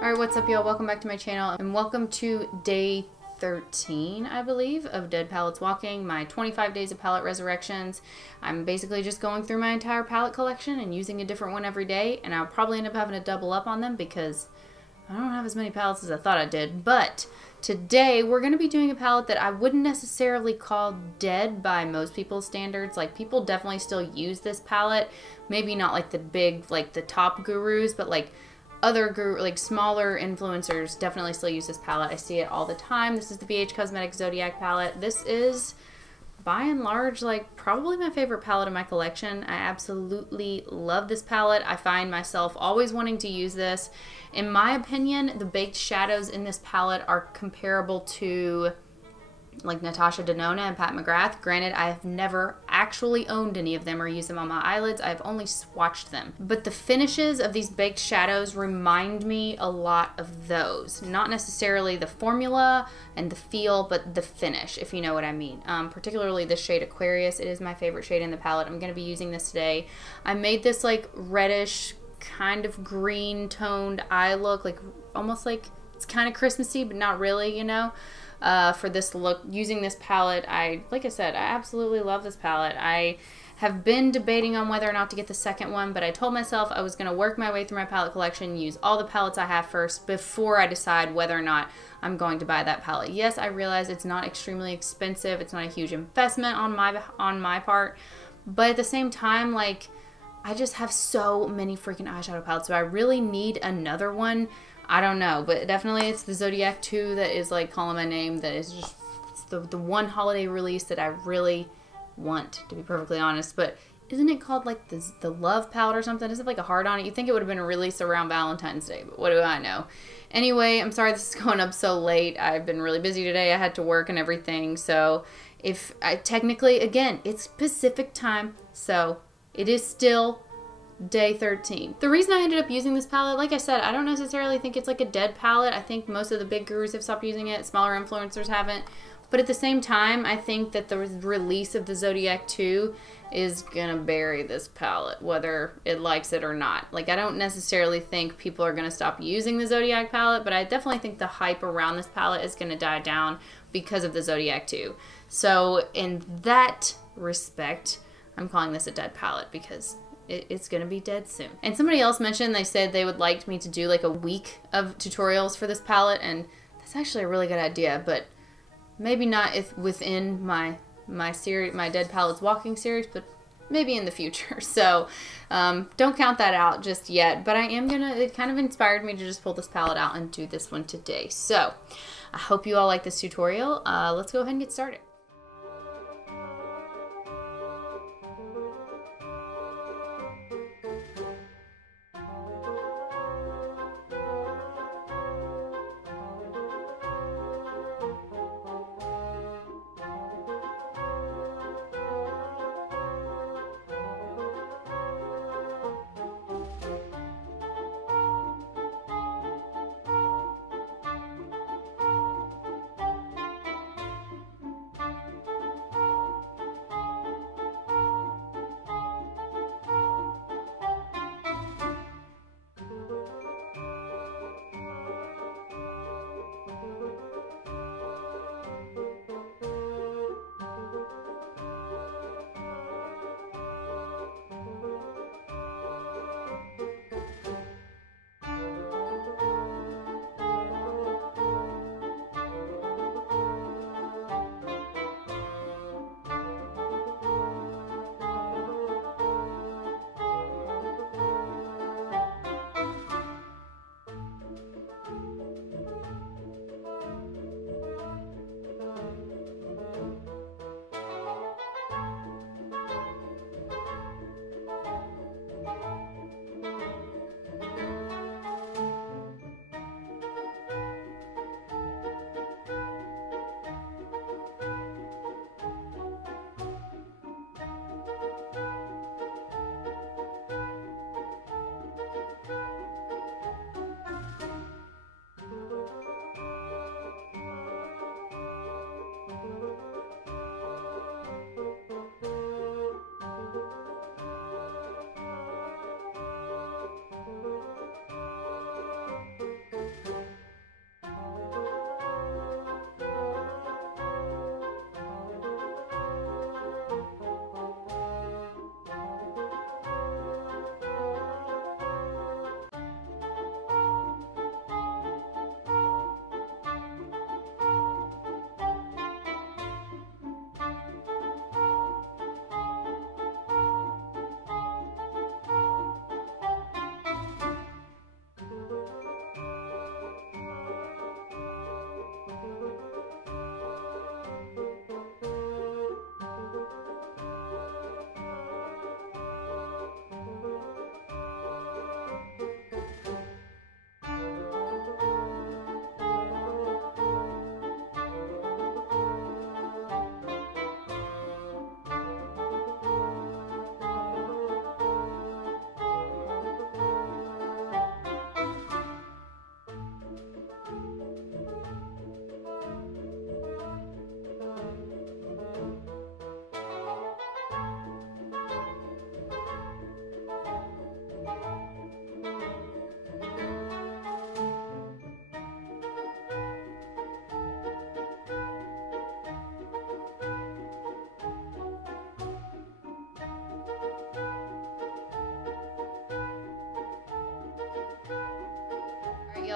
Alright, what's up y'all? Welcome back to my channel and welcome to day 13, I believe, of Dead Palettes Walking, my 25 days of palette resurrections. I'm basically just going through my entire palette collection and using a different one every day, and I'll probably end up having to double up on them because I don't have as many palettes as I thought I did. But today we're going to be doing a palette that I wouldn't necessarily call dead by most people's standards. Like, people definitely still use this palette. Maybe not like the big, like the top gurus, but like other like smaller influencers definitely still use this palette. I see it all the time. This is the Menagerie Cosmetics Zodiac palette. This is by and large like probably my favorite palette in my collection. I absolutely love this palette. I find myself always wanting to use this. In my opinion, the baked shadows in this palette are comparable to like Natasha Denona and Pat McGrath. Granted, I have never actually owned any of them or used them on my eyelids. I've only swatched them. But the finishes of these baked shadows remind me a lot of those. Not necessarily the formula and the feel, but the finish, if you know what I mean. Particularly the shade Aquarius. It is my favorite shade in the palette. I'm going to be using this today. I made this like reddish, kind of green toned eye look. Like almost like it's kind of Christmassy, but not really, you know. For this look, using this palette, like I said, I absolutely love this palette. I have been debating on whether or not to get the second one, but I told myself I was going to work my way through my palette collection, use all the palettes I have first before I decide whether or not I'm going to buy that palette. Yes, I realize it's not extremely expensive. It's not a huge investment on my part, but at the same time, like, I just have so many freaking eyeshadow palettes, so I really need another one. I don't know, but definitely it's the Zodiac 2 that is like calling my name. That is just, it's the one holiday release that I really want, to be perfectly honest. But isn't it called like the Love Palette or something? Does it have like a heart on it? You'd think it would have been a release around Valentine's Day, but what do I know? Anyway, I'm sorry this is going up so late. I've been really busy today. I had to work and everything. So if I technically, again, it's Pacific time, so it is still day 13. The reason I ended up using this palette, like I said, I don't necessarily think it's like a dead palette. I think most of the big gurus have stopped using it. Smaller influencers haven't. But at the same time, I think that the release of the Zodiac 2 is gonna bury this palette, whether it likes it or not. Like, I don't necessarily think people are gonna stop using the Zodiac palette, but I definitely think the hype around this palette is gonna die down because of the Zodiac 2. So in that respect, I'm calling this a dead palette because it's going to be dead soon. And somebody else mentioned, they said they would like me to do like a week of tutorials for this palette, and that's actually a really good idea, but maybe not if within my series, my Dead Palettes Walking series, but maybe in the future. So don't count that out just yet, but I am gonna, it kind of inspired me to just pull this palette out and do this one today. So I hope you all like this tutorial. Let's go ahead and get started.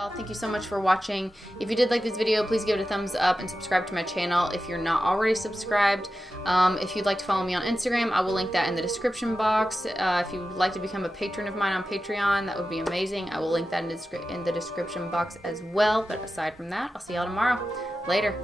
y'all. Thank you so much for watching. If you did like this video, please give it a thumbs up and subscribe to my channel if you're not already subscribed. If you'd like to follow me on Instagram, I will link that in the description box. If you'd like to become a patron of mine on Patreon, that would be amazing. I will link that in the description box as well. But aside from that, I'll see y'all tomorrow. Later.